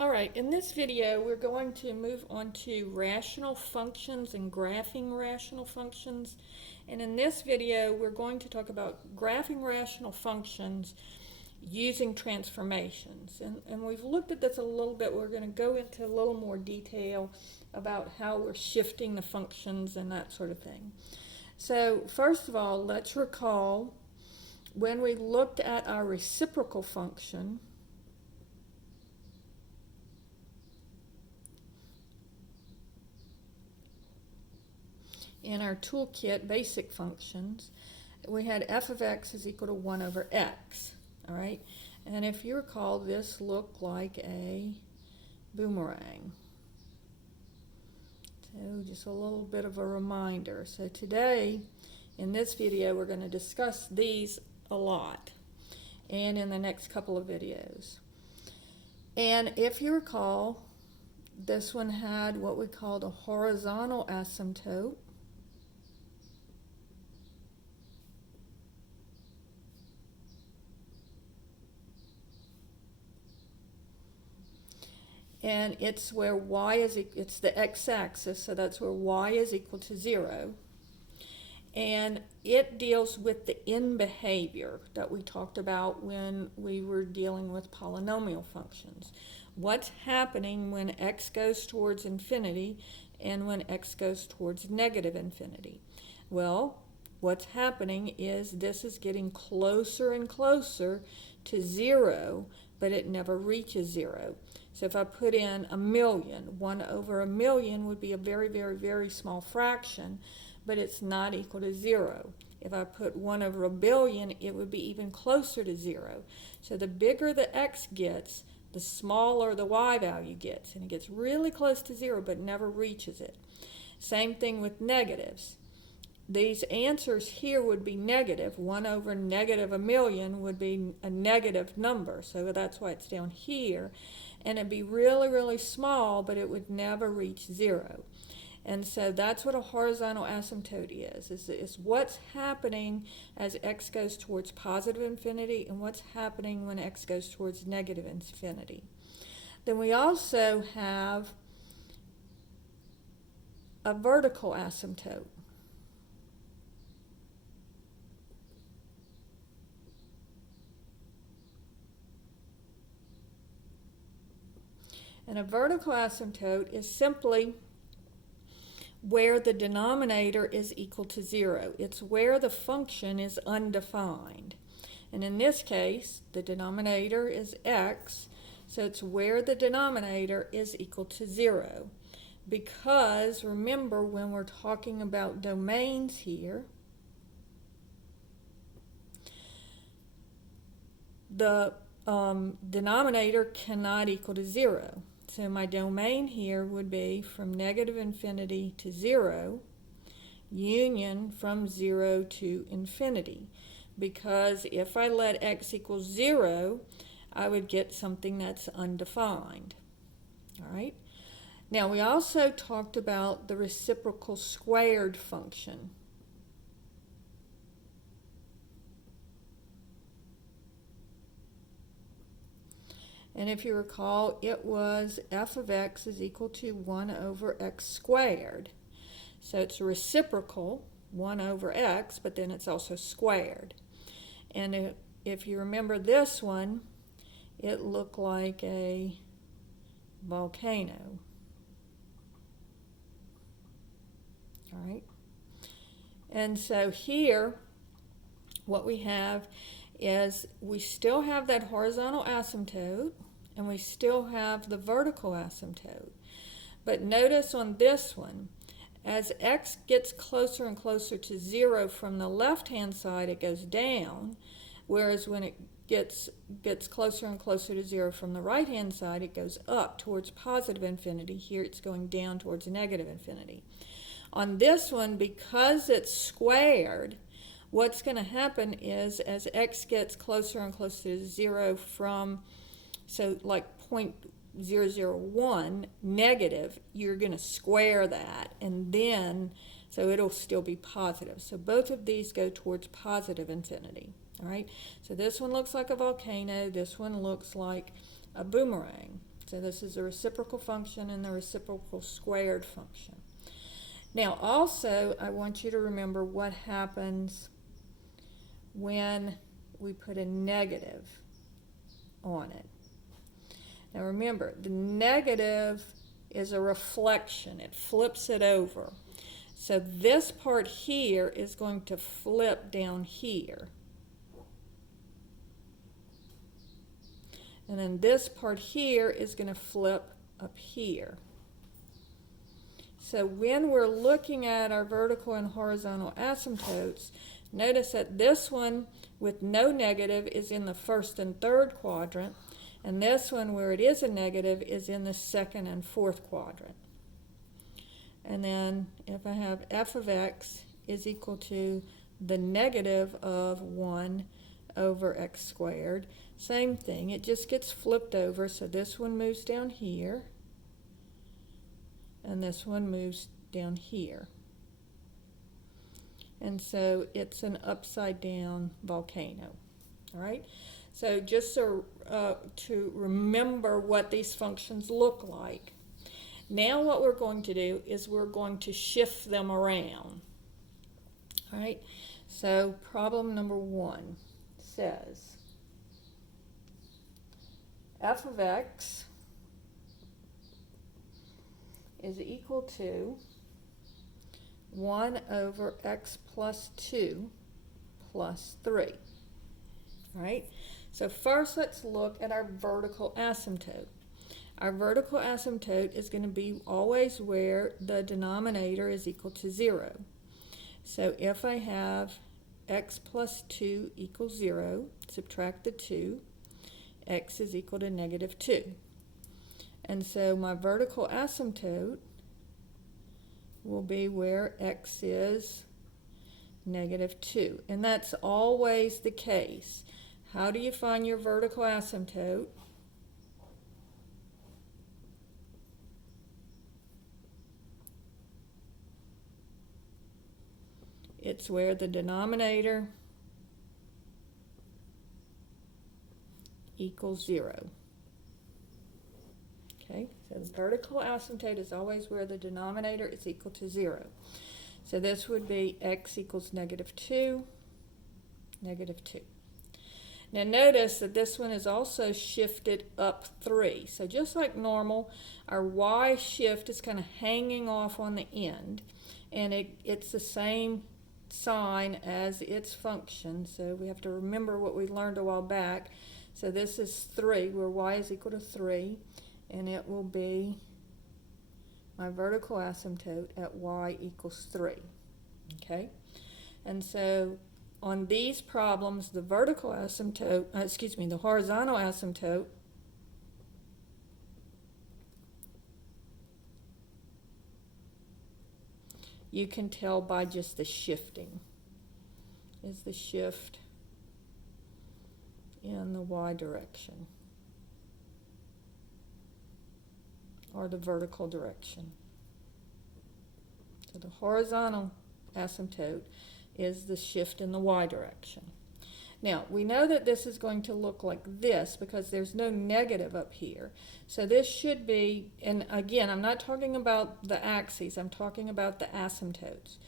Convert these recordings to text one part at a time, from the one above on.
All right, in this video, we're going to move on to rational functions and graphing rational functions. And in this video, we're going to talk about graphing rational functions using transformations. And we've looked at this a little bit. We're going to go into a little more detail about how we're shifting the functions and that sort of thing. So first of all, let's recall when we looked at our reciprocal function, in our toolkit basic functions, we had f of x is equal to 1 over x, all right? And if you recall, this looked like a boomerang. So just a little bit of a reminder. So today, in this video, we're going to discuss these a lot, and in the next couple of videos. And if you recall, this one had what we called a horizontal asymptote. And it's where y is, it's the x-axis, so that's where y is equal to 0. And it deals with the end behavior that we talked about when we were dealing with polynomial functions. What's happening when x goes towards infinity and when x goes towards negative infinity? Well, what's happening is this is getting closer and closer to 0, but it never reaches 0. So if I put in a million, 1 over a million would be a very, very, very small fraction, but it's not equal to 0. If I put 1 over a billion, it would be even closer to 0. So the bigger the x gets, the smaller the y value gets, and it gets really close to 0 but never reaches it. Same thing with negatives. These answers here would be negative. 1 over negative a million would be a negative number, so that's why it's down here. And it'd be really, really small, but it would never reach 0. And so that's what a horizontal asymptote is what's happening as x goes towards positive infinity and what's happening when x goes towards negative infinity. Then we also have a vertical asymptote. And a vertical asymptote is simply where the denominator is equal to 0. It's where the function is undefined. And in this case, the denominator is x, so it's where the denominator is equal to 0. Because remember, when we're talking about domains here, the denominator cannot equal to 0. So my domain here would be from negative infinity to 0, union from 0 to infinity. Because if I let x equal 0, I would get something that's undefined. All right. Now we also talked about the reciprocal squared function. And if you recall, it was f of x is equal to 1 over x squared. So it's reciprocal, 1 over x, but then it's also squared. And if you remember this one, it looked like a volcano. All right. And so here, what we have is we still have that horizontal asymptote and we still have the vertical asymptote. But notice on this one, as x gets closer and closer to 0 from the left-hand side, it goes down, whereas when it gets closer and closer to 0 from the right-hand side, it goes up towards positive infinity. Here it's going down towards negative infinity. On this one, because it's squared, what's going to happen is as x gets closer and closer to 0 from, so like 0.001 negative, you're going to square that, and then, so it'll still be positive. So both of these go towards positive infinity. All right, so this one looks like a volcano, this one looks like a boomerang. So this is the reciprocal function and the reciprocal squared function. Now also, I want you to remember what happens when we put a negative on it. Now remember, the negative is a reflection. It flips it over. So this part here is going to flip down here. And then this part here is going to flip up here. So when we're looking at our vertical and horizontal asymptotes, notice that this one with no negative is in the first and third quadrant, and this one where it is a negative is in the second and fourth quadrant. And then if I have f of x is equal to the negative of 1 over x squared, same thing, it just gets flipped over, so this one moves down here, and this one moves down here. And so it's an upside down volcano. All right, so just so, to remember what these functions look like. Now what we're going to do is we're going to shift them around. All right, so problem number 1 says f of x is equal to 1 over x plus 2 plus 3. All right, so first let's look at our vertical asymptote. Our vertical asymptote is going to be always where the denominator is equal to 0. So if I have x plus 2 equals 0, subtract the 2, x is equal to negative 2. And so my vertical asymptote will be where x is negative 2. And that's always the case. How do you find your vertical asymptote? It's where the denominator equals 0. Okay, so the vertical asymptote is always where the denominator is equal to 0. So this would be x equals negative 2, negative 2. Now notice that this one is also shifted up 3. So just like normal, our y shift is kind of hanging off on the end, and it's the same sign as its function. So we have to remember what we learned a while back. So this is 3, where y is equal to 3, and it will be my vertical asymptote at y equals 3. Okay, and so on these problems, the vertical asymptote, the horizontal asymptote you can tell by just the shifting. Is the shift in the y direction or the vertical direction. So the horizontal asymptote is the shift in the y direction. Now, we know that this is going to look like this because there's no negative up here. So this should be, and again, I'm not talking about the axes, I'm talking about the asymptotes.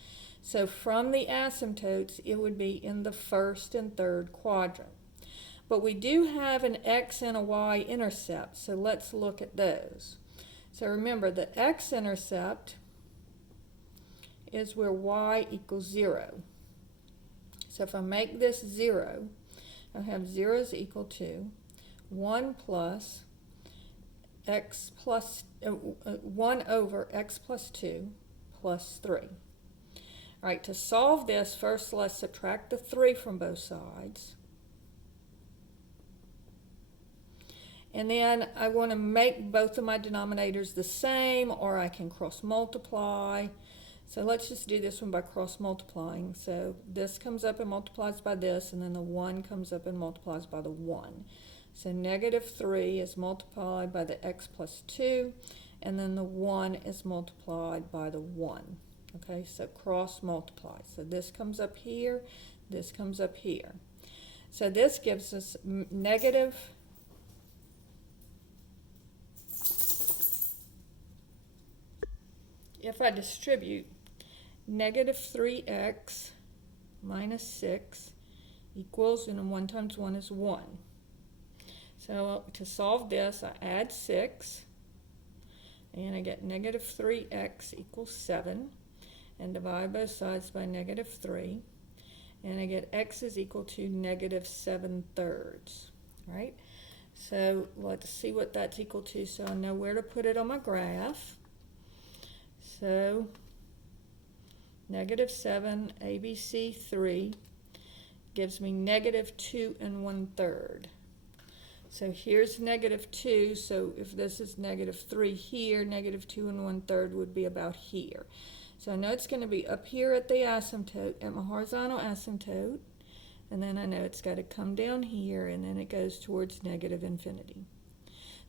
So from the asymptotes, it would be in the first and third quadrant. But we do have an x and a y intercept, so let's look at those. So remember, the x-intercept is where y equals 0. So if I make this 0, I have 0 is equal to 1 plus x plus 1 over x plus 2 plus 3. All right, to solve this, first let's subtract the 3 from both sides. And then I want to make both of my denominators the same, or I can cross multiply. So let's just do this one by cross multiplying. So this comes up and multiplies by this, and then the 1 comes up and multiplies by the 1. So negative 3 is multiplied by the x plus 2, and then the 1 is multiplied by the 1. Okay, so cross multiply. So this comes up here, this comes up here. So this gives us negative if I distribute negative 3x minus 6 equals, and 1 times 1 is 1. So to solve this, I add 6, and I get negative 3x equals 7, and divide both sides by negative 3, and I get x is equal to negative 7/3, right? So let's see what that's equal to, so I know where to put it on my graph. So negative 7 ABC 3 gives me negative 2 1/3. So here's negative 2, so if this is negative 3 here, negative 2 1/3 would be about here. So I know it's going to be up here at the asymptote, at my horizontal asymptote, and then I know it's got to come down here, and then it goes towards negative infinity.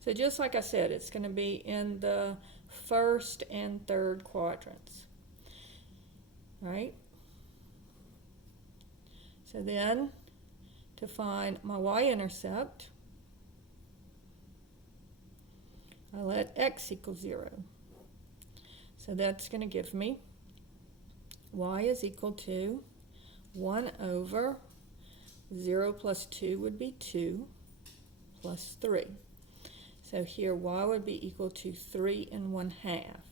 So just like I said, it's going to be in the first and third quadrants, right? So then, to find my y-intercept, I let x equal 0. So that's going to give me y is equal to 1 over 0 plus 2 would be 2 plus 3. So here y would be equal to 3 1/2.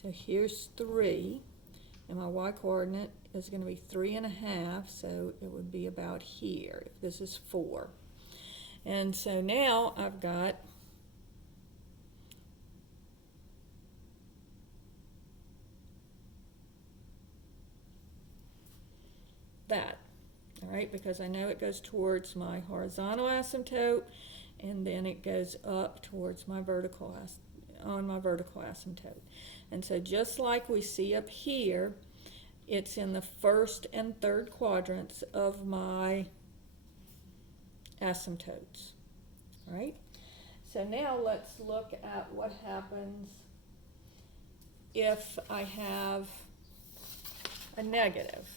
So here's 3, and my y-coordinate is going to be 3 1/2, so it would be about here if this is 4. And so now I've got that, all right, because I know it goes towards my horizontal asymptote, and then it goes up towards my vertical asymptote. And so just like we see up here, it's in the first and third quadrants of my asymptotes, right? So now let's look at what happens if I have a negative.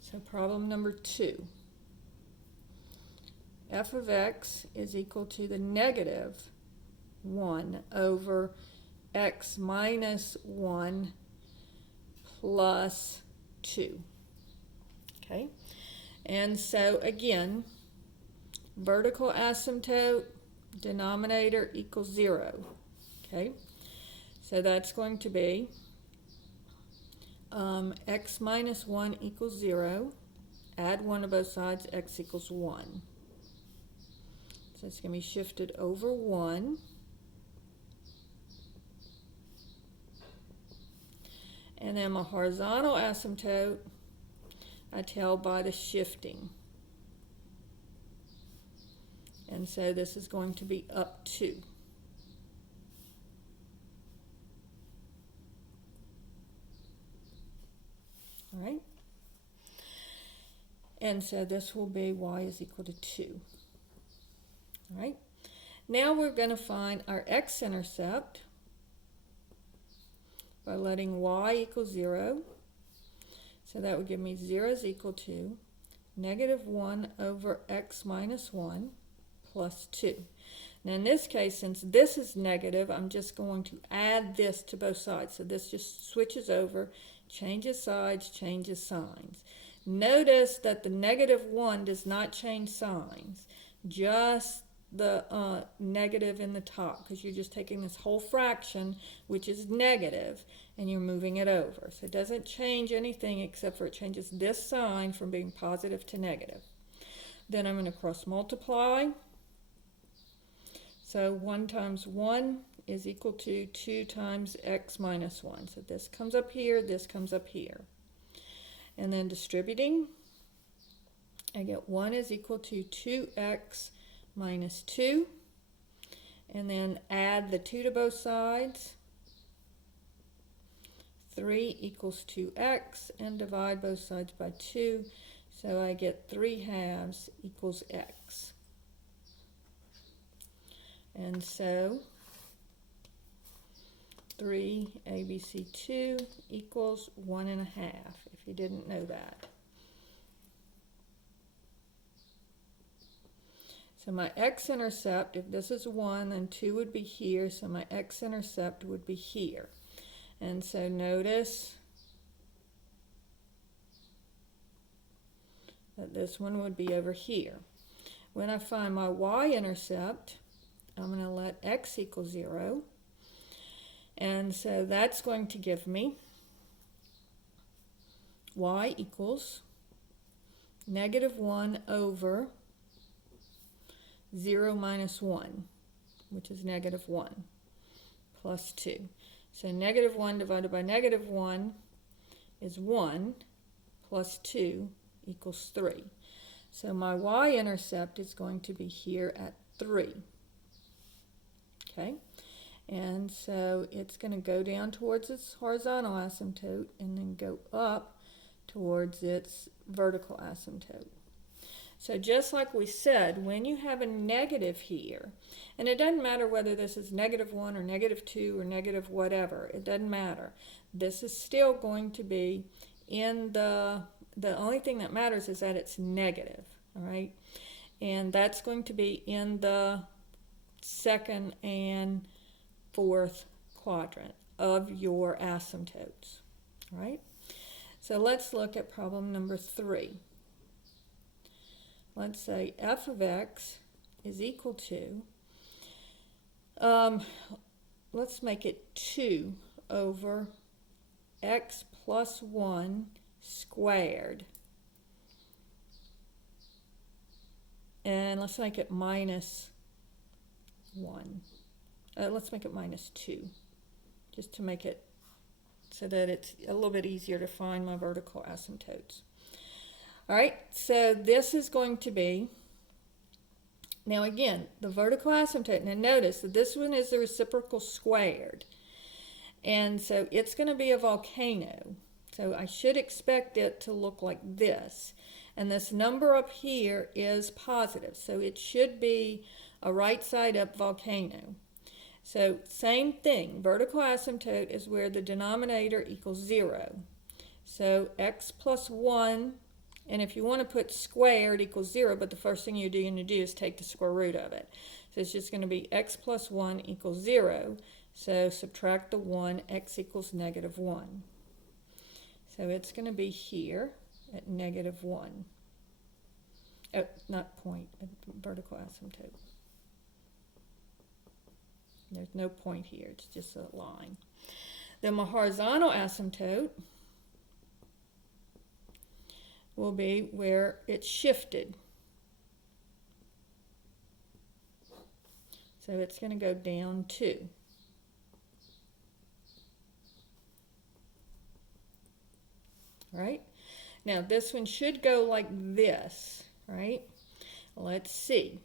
So problem number 2. F of x is equal to the negative 1 over x minus 1 plus 2. Okay? And so again, vertical asymptote, denominator equals 0. Okay? So that's going to be x minus 1 equals 0. Add 1 to both sides, x equals 1. So it's going to be shifted over 1. And then my horizontal asymptote, I tell by the shifting. And so this is going to be up 2. All right? And so this will be y is equal to 2. All right? Now we're going to find our x-intercept by letting y equal 0. So that would give me 0 is equal to negative 1 over x minus 1 plus 2. Now in this case, since this is negative, I'm just going to add this to both sides. So this just switches over, changes sides, changes signs. Notice that the negative 1 does not change signs, just the negative in the top, because you're just taking this whole fraction, which is negative, and you're moving it over. So it doesn't change anything except for it changes this sign from being positive to negative. Then I'm going to cross multiply. So 1 times 1 is equal to 2 times x minus 1. So this comes up here, this comes up here. And then distributing, I get 1 is equal to 2x minus 2. And then add the 2 to both sides. 3 equals 2x, and divide both sides by 2. So I get 3 halves equals x. And so 3 ABC2 equals 1 1/2, if you didn't know that. So my x-intercept, if this is 1, then 2 would be here, so my x-intercept would be here. And so notice that this one would be over here. When I find my y-intercept, I'm going to let x equal 0. And so that's going to give me y equals -1 over 0 minus 1, which is -1, plus 2. So -1 divided by -1 is 1, plus 2 equals 3. So my y-intercept is going to be here at 3. Okay, and so it's going to go down towards its horizontal asymptote and then go up towards its vertical asymptote. So just like we said, when you have a negative here, and it doesn't matter whether this is -1 or -2 or negative whatever, it doesn't matter. This is still going to be in the only thing that matters is that it's negative, all right? And that's going to be in the second and fourth quadrant of your asymptotes, all right? So let's look at problem number 3. Let's say f of x is equal to, let's make it 2 over x plus 1 squared. And let's make it minus 1. Let's make it minus 2, just to make it so that it's a little bit easier to find my vertical asymptotes. All right, so this is going to be, now again, the vertical asymptote, now notice that this one is the reciprocal squared. And so it's going to be a volcano. So I should expect it to look like this. And this number up here is positive. So it should be a right side up volcano. So same thing, vertical asymptote is where the denominator equals 0. So x plus 1, and if you want to put squared equals 0, but the first thing you're going to do is take the square root of it. So it's just going to be x plus 1 equals 0. So subtract the 1, x equals -1. So it's going to be here at -1. Oh, not point, vertical asymptote. There's no point here, it's just a line. Then my horizontal asymptote will be where it's shifted. So it's going to go down 2. All right? Now this one should go like this, right? Let's see.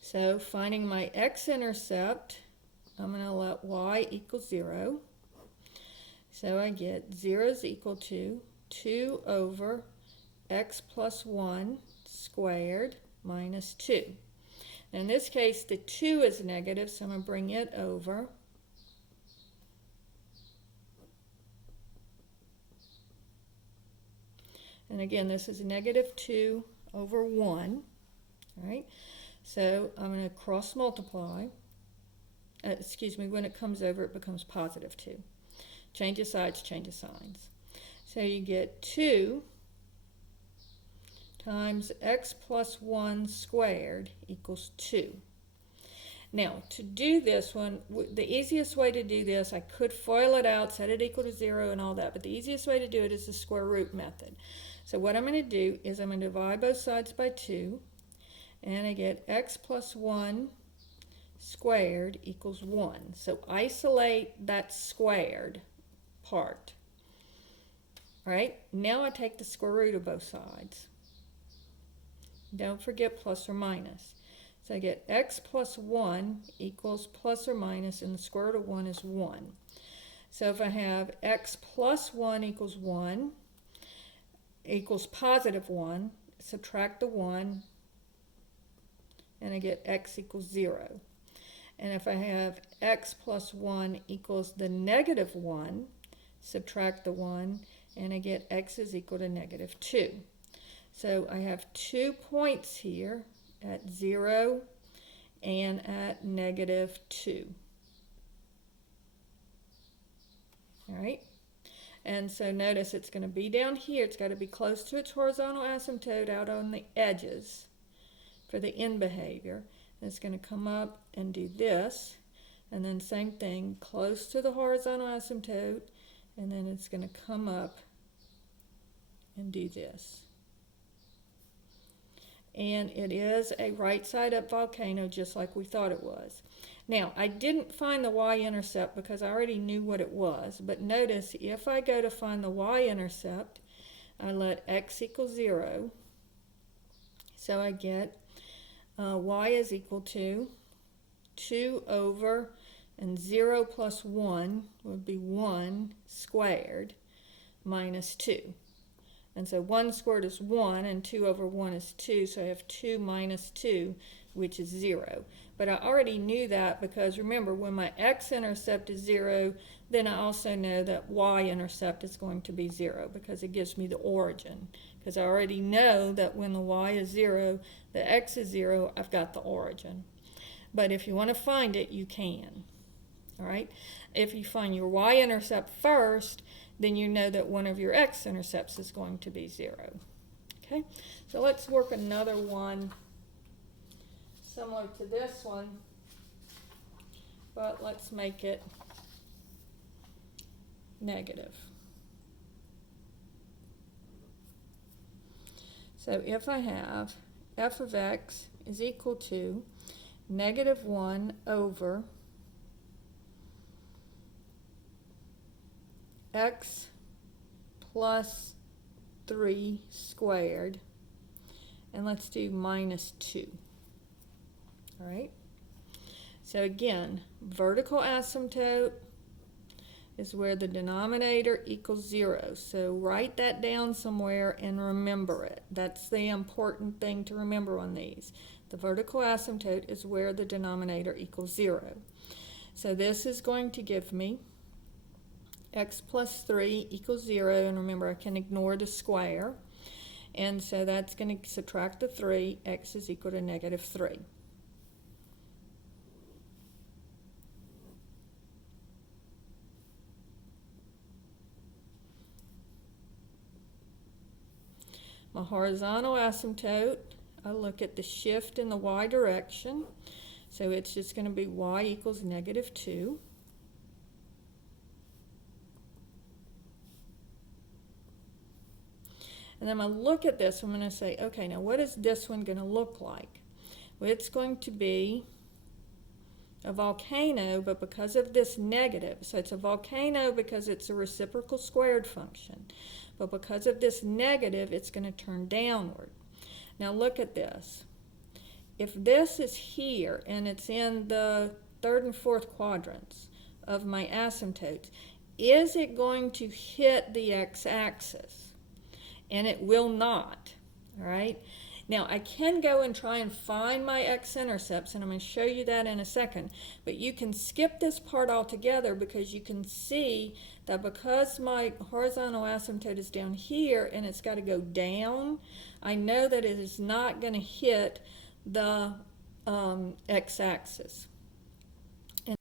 So finding my x-intercept, I'm going to let y equal 0. So I get 0 is equal to 2 over x plus 1 squared minus 2. Now in this case, the 2 is negative, so I'm going to bring it over. And again, this is -2 over 1, all right? So I'm going to cross multiply. When it comes over, it becomes +2. Change of sides, change of signs. So you get 2 times x plus 1 squared equals 2. Now, to do this one, the easiest way to do this, I could FOIL it out, set it equal to 0 and all that, but the easiest way to do it is the square root method. So what I'm going to do is I'm going to divide both sides by 2, and I get x plus 1 squared equals 1. So isolate that squared part. All right, now I take the square root of both sides. Don't forget plus or minus. So I get x plus 1 equals plus or minus, and the square root of 1 is 1. So if I have x plus 1 equals 1, equals +1, subtract the 1, and I get x equals 0. And if I have x plus 1 equals the -1, subtract the 1, and I get x is equal to -2. So I have 2 points here at 0 and at -2. All right. And so notice it's going to be down here. It's got to be close to its horizontal asymptote out on the edges for the end behavior. And it's going to come up and do this. And then same thing, close to the horizontal asymptote. And then it's going to come up and do this. And it is a right side up volcano just like we thought it was. Now, I didn't find the y-intercept because I already knew what it was, but notice if I go to find the y-intercept, I let x equal 0, so I get y is equal to 2 over, and 0 plus 1 would be 1 squared minus 2. And so 1 squared is 1, and 2 over 1 is 2, so I have 2 minus 2, which is 0. But I already knew that because remember, when my x-intercept is 0, then I also know that y-intercept is going to be 0 because it gives me the origin. Because I already know that when the y is 0, the x is 0, I've got the origin. But if you want to find it, you can. All right? If you find your y-intercept first, then you know that one of your x-intercepts is going to be 0. Okay? So let's work another one similar to this one, but let's make it negative. So if I have f of x is equal to -1 over x plus 3 squared, and let's do -2. All right, so again, vertical asymptote is where the denominator equals 0. So write that down somewhere and remember it. That's the important thing to remember on these. The vertical asymptote is where the denominator equals 0. So this is going to give me x plus 3 equals 0, and remember I can ignore the square. And so that's going to subtract the 3, x is equal to -3. My horizontal asymptote, I look at the shift in the y direction, so it's just going to be y equals -2. And then I look at this, I'm going to say, okay, now what is this one going to look like? Well, it's going to be a volcano, but because of this negative, so it's a volcano because it's a reciprocal squared function. But because of this negative, it's going to turn downward. Now look at this. If this is here and it's in the third and fourth quadrants of my asymptotes, is it going to hit the x-axis? And it will not, all right? Now, I can go and try and find my x-intercepts, and I'm going to show you that in a second, but you can skip this part altogether because you can see that because my horizontal asymptote is down here and it's got to go down, I know that it is not going to hit the x-axis.